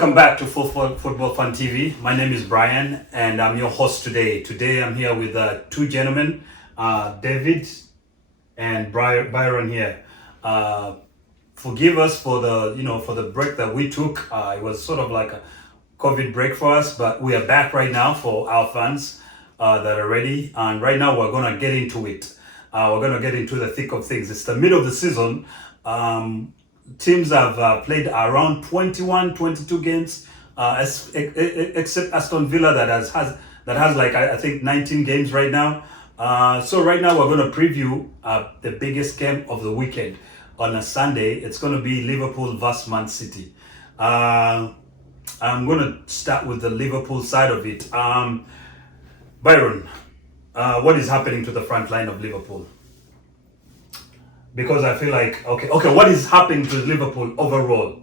Welcome back to Football Fun TV. My name is Brian, and I'm your host today. Today, I'm here with two gentlemen, David and Byron here. Forgive us for the break that we took. It was sort of like a COVID break for us, but we are back right now for our fans that are ready. And right now, we're gonna get into it. We're gonna get into the thick of things. It's the middle of the season. Teams have played around 21, 22 games, except Aston Villa that has like I think 19 games right now. So right now we're going to preview the biggest game of the weekend on a Sunday. It's going to be Liverpool versus Man City. I'm going to start with the Liverpool side of it. Byron, what is happening to the front line of Liverpool? Because I feel like, okay, what is happening to Liverpool overall?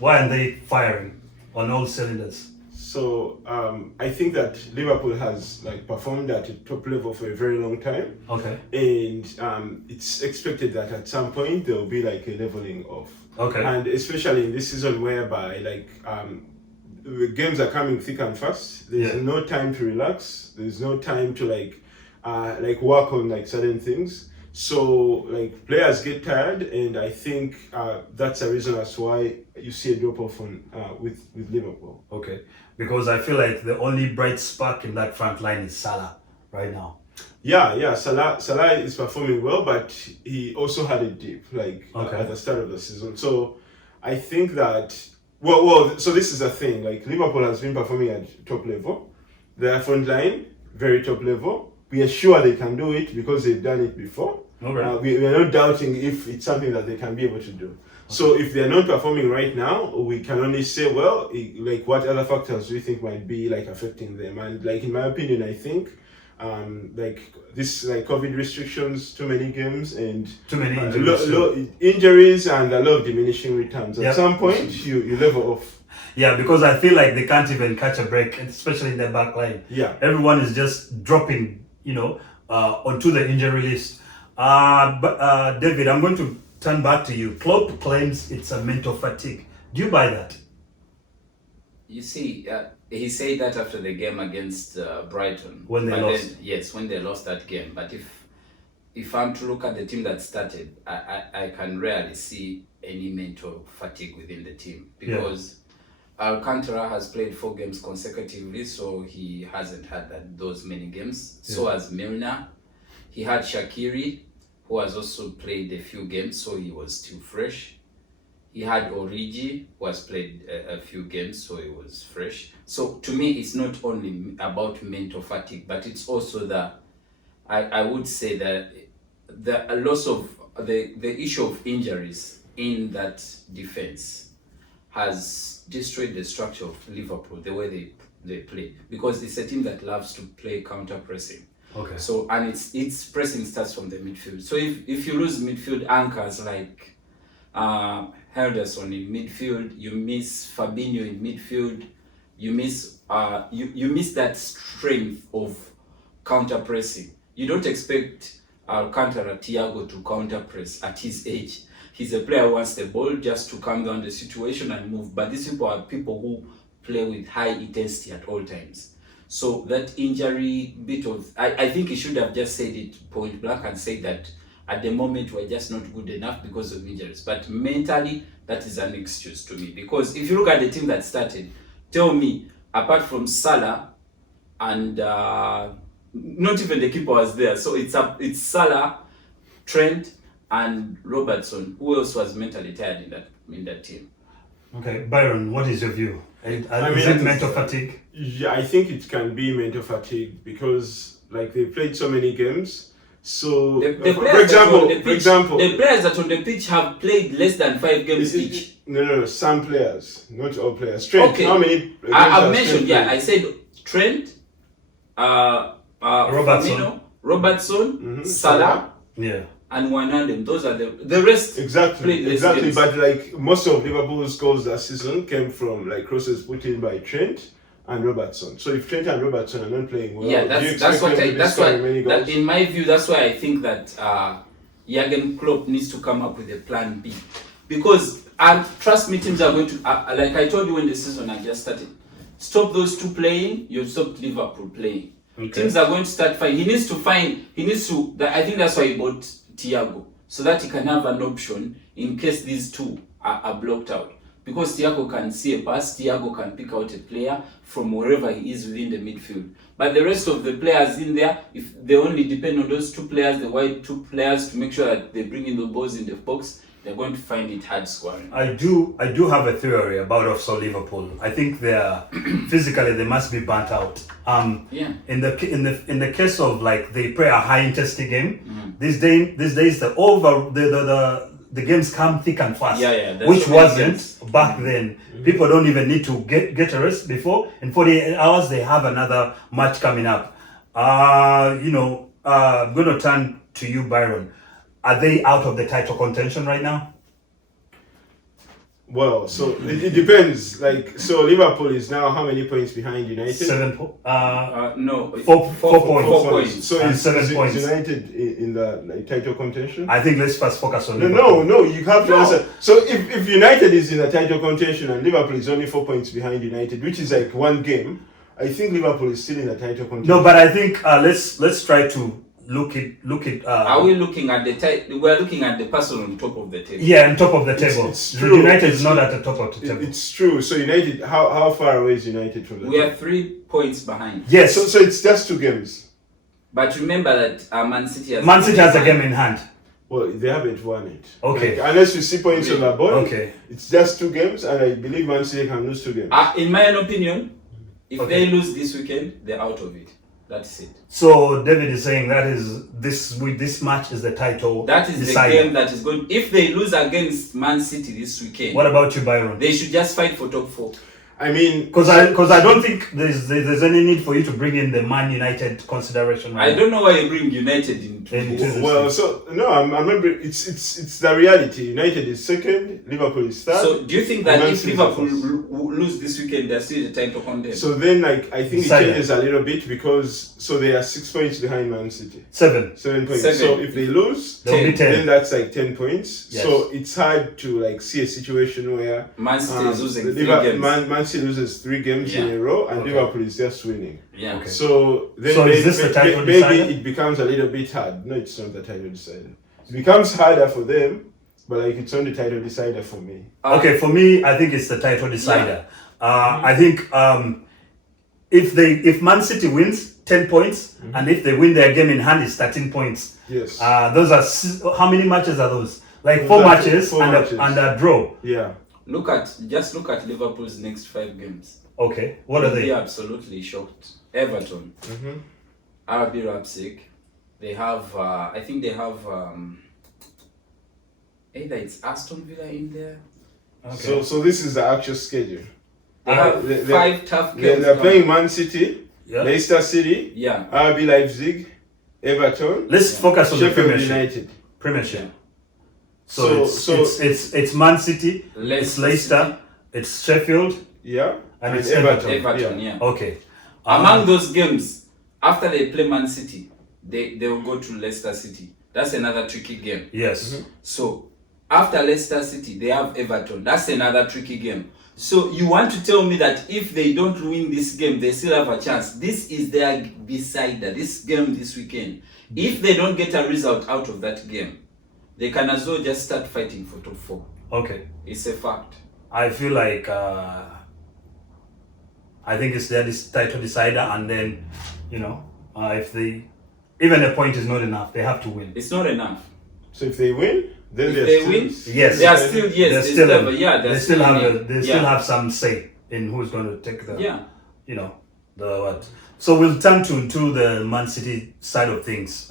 Why aren't they firing on all cylinders? So I think that Liverpool has performed at a top level for a very long time. Okay. And it's expected that at some point there will be a leveling off. Okay. And especially in this season whereby the games are coming thick and fast. There's no time to relax. There's no time to work on certain things. So players get tired, and I think that's a reason as to why you see a drop off on with Liverpool. Okay, because I feel like the only bright spark in that front line is Salah right now. Yeah. Salah is performing well, but he also had a dip at the start of the season. So I think that so this is the thing. Liverpool has been performing at top level. Their front line very top level. We are sure they can do it because they've done it before. Okay. We are not doubting if it's something that they can be able to do. Okay. So if they're not performing right now, we can only say, well, what other factors do you think might be affecting them? And in my opinion, I think this COVID restrictions, too many games, and too many injuries, injuries and a lot of diminishing returns. At some point, you level off. Yeah, because I feel like they can't even catch a break, especially in their back line. Yeah, everyone is just dropping, onto the injury list. But David, I'm going to turn back to you. Klopp claims it's a mental fatigue. Do you buy that? You see, he said that after the game against Brighton. When they lost. Yes, when they lost that game. But if I'm to look at the team that started, I can rarely see any mental fatigue within the team because Alcantara has played 4 games consecutively, so he hasn't had those many games. Yeah. So has Milner. He had Shaqiri, who has also played a few games, so he was still fresh. He had Origi, who has played a few games, so he was fresh. So to me, it's not only about mental fatigue, but it's also I would say that the loss of the issue of injuries in that defense has destroyed the structure of Liverpool, the way they play, because it's a team that loves to play counter pressing. Okay. So and its pressing starts from the midfield. So if you lose midfield anchors like Henderson in midfield, you miss Fabinho in midfield, you miss that strength of counter pressing. You don't expect Alcantara Thiago to counter press at his age. He's a player who wants the ball just to calm down the situation and move. But these people are people who play with high intensity at all times. So that injury I think he should have just said it point blank and said that at the moment we're just not good enough because of injuries. But mentally, that is an excuse to me. Because if you look at the team that started, tell me, apart from Salah and not even the keeper was there. So it's Salah, Trent, and Robertson. Who else was mentally tired in that team? Okay, Byron, what is your view? Is it mental fatigue? Yeah, I think it can be mental fatigue because they played so many games. So, for example, the players that on the pitch have played less than 5 games each. No, some players, not all players. Trent, okay. How many? I've mentioned, I said Trent, Robertson, mm-hmm. Salah, and Wijnaldum. Those are the rest. Exactly. But most of Liverpool's goals that season came from crosses put in by Trent and Robertson. So if Trent and Robertson are not playing well, in my view, that's why I think that Jurgen Klopp needs to come up with a plan B, because trust me, teams are going to like I told you when the season had just started. Stop those two playing, you stop Liverpool playing. Okay. Teams are going to start fighting. He needs to. I think that's why he bought Thiago, so that he can have an option in case these two are blocked out. Because Thiago can see a pass, Thiago can pick out a player from wherever he is within the midfield. But the rest of the players in there, if they only depend on those two players, the wide two players, to make sure that they bring in the balls in the box, they're going to find it hard scoring. I do have a theory about also Liverpool. I think they're physically they must be burnt out. In the case of like they play a high intensity game, these days the games come thick and fast. Which wasn't back then. People don't even need to get a rest before. In 48 hours they have another match coming up. I'm gonna turn to you, Byron. Are they out of the title contention right now? Well, so it depends. Like, so Liverpool is now how many points behind United? 7 points. No, 4 points. 4 points. So and is 7 points. United in the title contention? I think let's first focus on Liverpool. No, you have to answer. So if United is in the title contention and Liverpool is only 4 points behind United, which is like one game, I think Liverpool is still in the title contention. No, but I think let's try to look at. Are we looking at we're looking at the person on top of the table. Yeah, on top of the table. It's true. United is not at the top of the table. It's true. So United, how far away is United from the We are 3 points behind. Yes. So it's just 2 games. But remember that Man City has a game in hand. Well, they haven't won it. Okay. Like, unless you see points on the board. Okay. It's just 2 games, and I believe Man City can lose 2 games. In my own opinion, if they lose this weekend, they're out of it. That's it. So David is saying that is this match is the title. That is decider. the game that is going. If they lose against Man City this weekend, what about you, Byron? They should just fight for top 4. I mean, because I don't think there's any need for you to bring in the Man United consideration. Right? I don't know why you bring United into well, so no, I remember it's the reality. United is second, Liverpool is third. So do you think that if Liverpool lose this weekend, they're still the title contender? So then, like, I think it changes a little bit because they are 6 points behind Man City. 7 points. So if they lose, 10. Then that's like 10 points. Yes. So it's hard to like see a situation where Man City is losing 3 games. Man City loses 3 games in a row, and Liverpool is just winning. Yeah. Okay. So then is this the title maybe decider? it becomes a little bit hard. No, it's not the title decider. It becomes harder for them, but like it's only the title decider for me. Okay, for me, I think it's the title decider. I think if Man City wins 10 points, and if they win their game in hand, it's 13 points. Yes. Those are how many matches are those? Like 4 matches and a draw. Yeah. Just look at Liverpool's next 5 games. Okay, what are they? You'll be absolutely shocked. Everton, RB Leipzig. They have, I think they have either it's Aston Villa in there. Okay. So this is the actual schedule. They have 5 tough games. They're playing Man City, Yeah. Leicester City, RB Leipzig, Everton. Let's focus on the Sheffield Premiership. United. Premiership. So it's Man City, it's Leicester, it's Sheffield, and it's Everton. Yeah. Okay. Among those games, after they play Man City, they will go to Leicester City. That's another tricky game. Yes. So after Leicester City, they have Everton. That's another tricky game. So you want to tell me that if they don't win this game, they still have a chance. This is their decider. This game this weekend. If they don't get a result out of that game, they can as well just start fighting for top 4. Okay. It's a fact. I feel like I think it's their title decider, and then if they even a point is not enough, they have to win. It's not enough. So if they win, then yes, they are still they still have some say in who's going to take the the what. So we'll turn to the Man City side of things.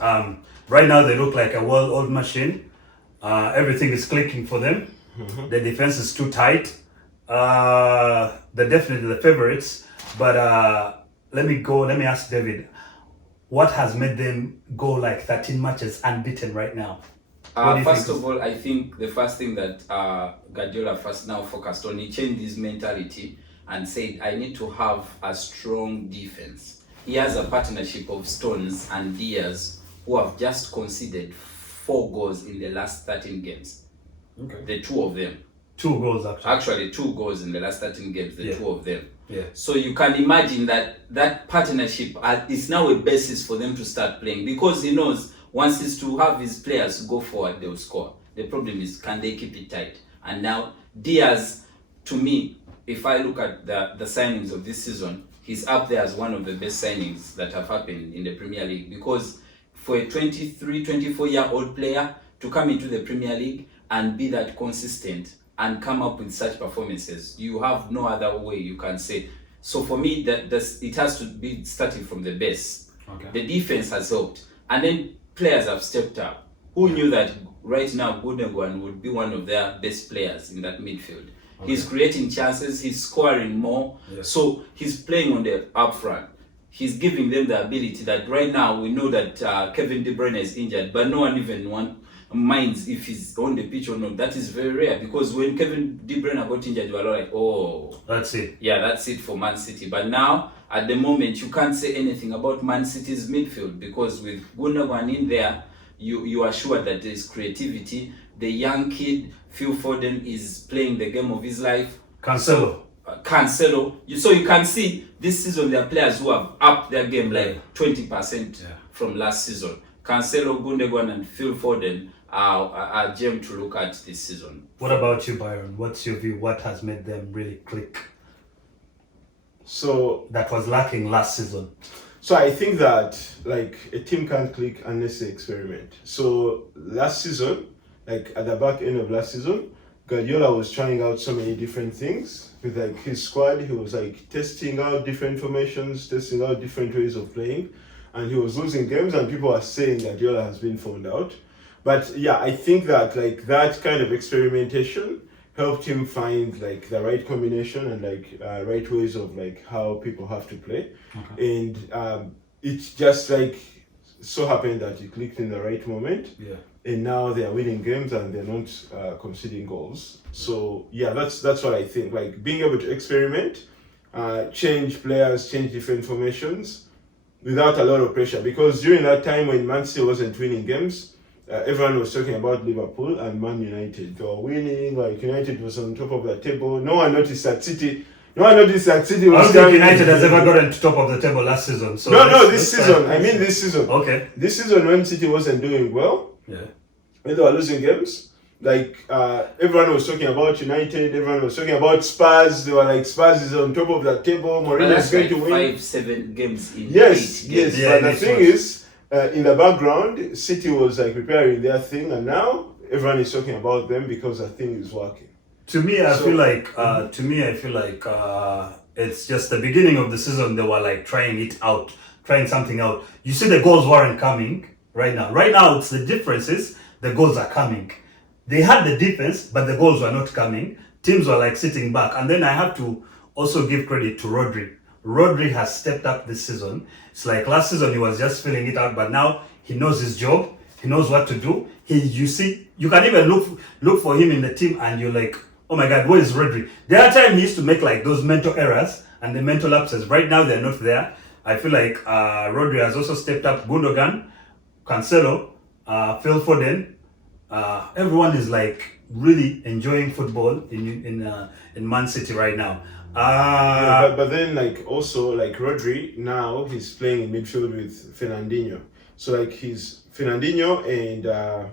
Right now they look like a well-oiled machine. Everything is clicking for them. The defense is too tight. They're definitely the favorites. But let me ask David, what has made them go like 13 matches unbeaten right now? First of all, I think the first thing that Guardiola first now focused on, he changed his mentality and said, I need to have a strong defense. He has a partnership of Stones and Diaz who have just conceded 4 goals in the last 13 games. Okay. The two of them. 2 goals actually. Actually, 2 goals in the last 13 games, the two of them. Yeah. So you can imagine that partnership is now a basis for them to start playing, because he knows once he's to have his players go forward, they'll score. The problem is, can they keep it tight? And now Diaz, to me, if I look at the signings of this season, he's up there as one of the best signings that have happened in the Premier League, because for a 23, 24-year-old player to come into the Premier League and be that consistent and come up with such performances, you have no other way you can say. So for me, it has to be starting from the base. Okay. The defense has helped, and then players have stepped up. Who knew that right now Gundogan would be one of their best players in that midfield? Okay. He's creating chances, he's scoring more, so he's playing on the up front. He's giving them the ability that right now we know that Kevin De Bruyne is injured, but no one even minds if he's on the pitch or not. That is very rare, because when Kevin De Bruyne got injured, you were like, oh, that's it. Yeah, that's it for Man City. But now, at the moment, you can't say anything about Man City's midfield, because with Gundogan in there, you are sure that there's creativity. The young kid, Phil Foden, is playing the game of his life. Cancelo. So you can see this season there are players who have upped their game like 20% from last season. Cancelo, Gundogan, and Phil Foden are a gem to look at this season. What about you, Byron? What's your view? What has made them really click? So that was lacking last season. So I think that like a team can't click unless they experiment. So last season, like at the back end of last season, Guardiola was trying out so many different things with like his squad. He was like testing out different formations, testing out different ways of playing, and he was losing games. And people are saying Guardiola has been found out. But yeah, I think that like that kind of experimentation helped him find like the right combination and like right ways of like how people have to play. Okay. And it's just like so happened that it clicked in the right moment. Yeah. And now they are winning games and they're not conceding goals. So yeah, that's what I think. Like being able to experiment, change players, change different formations without a lot of pressure. Because during that time when Man City wasn't winning games, everyone was talking about Liverpool and Man United. They were winning, like United was on top of the table. No one noticed that City was. I don't think United has ever gotten to top of the table last season. So this season. I mean this season. Okay. This season when City wasn't doing well. Yeah. When they were losing games, like everyone was talking about United, everyone was talking about Spurs. They were like, Spurs is on top of that table. Mourinho is going to win 5-7 games in. Yes. Yeah, but the thing is, in the background, City was like preparing their thing, and now everyone is talking about them because the thing is working. To me, I feel like it's just the beginning of the season. They were like trying something out. You see, the goals weren't coming right now. Right now, it's the differences. The goals are coming. They had the defense, but the goals were not coming. Teams were like sitting back. And then I have to also give credit to Rodri. Rodri has stepped up this season. It's like last season he was just filling it out, but now he knows his job. He knows what to do. You can even look for him in the team, and you're like, oh my God, where is Rodri? The other time he used to make like those mental errors and the mental lapses. Right now they're not there. I feel like Rodri has also stepped up. Gundogan, Cancelo, Phil Foden. Everyone is like really enjoying football in Man City right now. But then like also like Rodri now he's playing in midfield with Fernandinho. So like he's Fernandinho and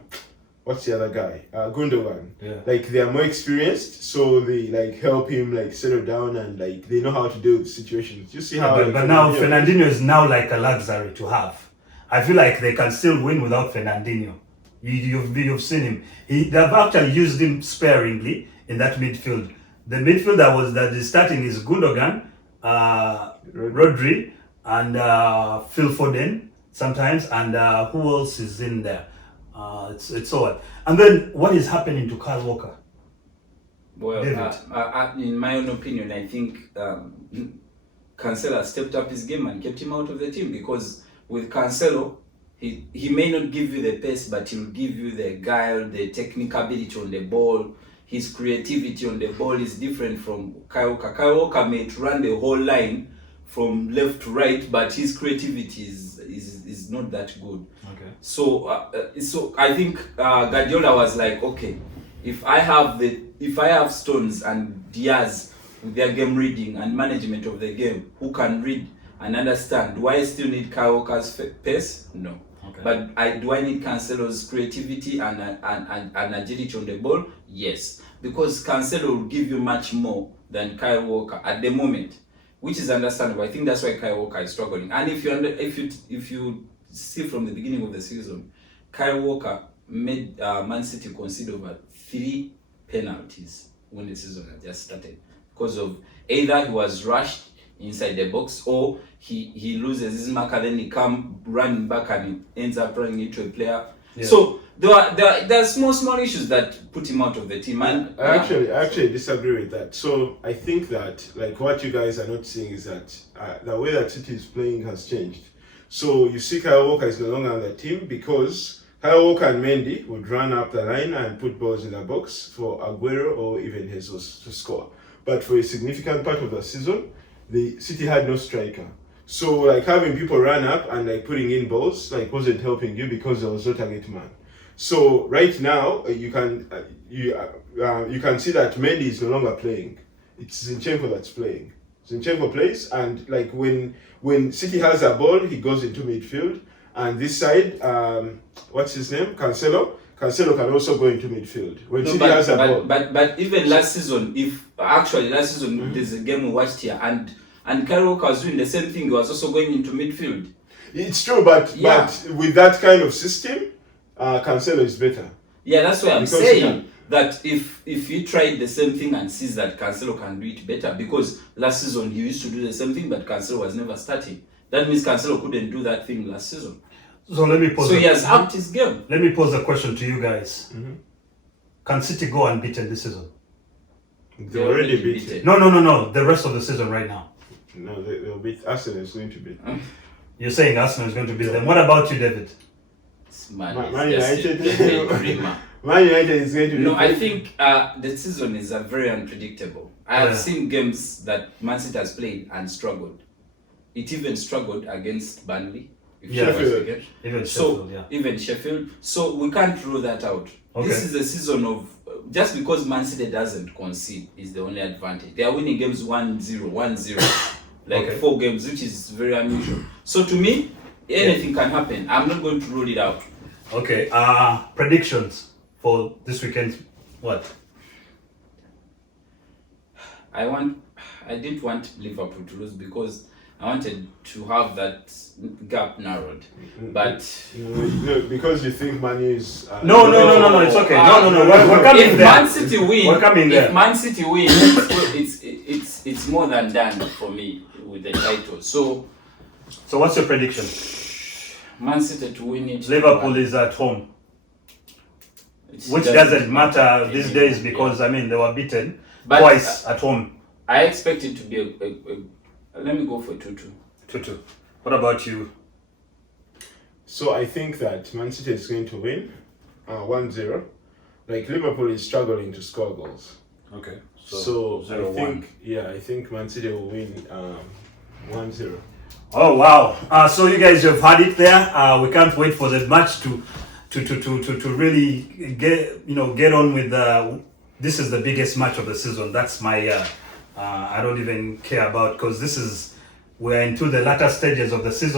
what's the other guy? Gundogan. Yeah. Like they are more experienced, so they like help him like settle down and like they know how to deal with situations. You see how? But now Fernandinho is now like a luxury to have. I feel like they can still win without Fernandinho. You've seen him. They've actually used him sparingly in that midfield. The midfield that is starting is Gundogan, Rodri, and Phil Foden sometimes, and who else is in there? It's so what. And then what is happening to Kyle Walker? Well, in my own opinion, I think Cancelo stepped up his game and kept him out of the team, because with Cancelo, he may not give you the pace, but he'll give you the guile, the technical ability on the ball. His creativity on the ball is different from Kyle Walker. Kyle Walker may run the whole line from left to right, but his creativity is not that good. Okay. So I think Guardiola was like, okay, If I have Stones and Diaz with their game reading and management of the game, who can read and understand, do I still need Kyle Walker's pace? No. Okay. But do I need Cancelo's creativity and agility on the ball? Yes. Because Cancelo will give you much more than Kyle Walker at the moment, which is understandable. I think that's why Kyle Walker is struggling. And if you see from the beginning of the season, Kyle Walker made Man City concede over 3 penalties when the season had just started, because of either he was rushed inside the box, or he loses his marker, then he come running back and he ends up running into a player. Yeah. So there are small issues that put him out of the team. And I actually disagree with that. So I think that, like, what you guys are not seeing is that the way that City is playing has changed. So you see Kyle Walker is no longer on the team because Kyle Walker and Mendy would run up the line and put balls in the box for Aguero or even Jesus to score. But for a significant part of the season, the City had no striker. So like having people run up and like putting in balls like wasn't helping you because there was no target man. So right now you can see that Mendy is no longer playing. It's Zinchenko that's playing. Zinchenko plays, and like when City has a ball, he goes into midfield, and this side, what's his name, Cancelo can also go into midfield when City has a ball. But even last season, there's a game we watched here, and Kyle Walker was doing the same thing. He was also going into midfield. It's true, but with that kind of system, Cancelo is better. Yeah, that's why I'm saying that if he tried the same thing and sees that Cancelo can do it better, because last season he used to do the same thing, but Cancelo was never starting. That means Cancelo couldn't do that thing last season. So let me pose. So he has upped his game. Let me pose a question to you guys. Mm-hmm. Can City go unbeaten this season? They're already beaten. No. The rest of the season right now. No, they'll beat Arsenal. Is going to beat. You're saying Arsenal is going to beat them. What about you, David? Man United. Man United is going to beat them. I think the season is very unpredictable. I have seen games that Man City has played and struggled. It even struggled against Burnley. Even Sheffield. So we can't rule that out. Okay. This is a season of, just because Man City doesn't concede is the only advantage. They are winning games 1-0, 1-0, like 4 games, which is very unusual. So to me, anything can happen. I'm not going to rule it out. Okay. Predictions for this weekend. What? I didn't want Liverpool to lose because I wanted to have that gap narrowed, but because you think Man U is no, it's okay. We're coming if there. Man City win, we're coming there. If Man City win, it's more than done for me with the title. So what's your prediction? Man City to win it. Liverpool is at home, which doesn't matter these days because they were beaten twice at home. I expect it to be let me go for 2-2. 2-2. What about you? So I think that Man City is going to win 1-0. Like Liverpool is struggling to score goals. Okay. So I think Man City will win 1-0. Oh wow! So you guys have had it there. We can't wait for the match to really get on with this is the biggest match of the season. That's my I don't even care about, because we're into the latter stages of the season.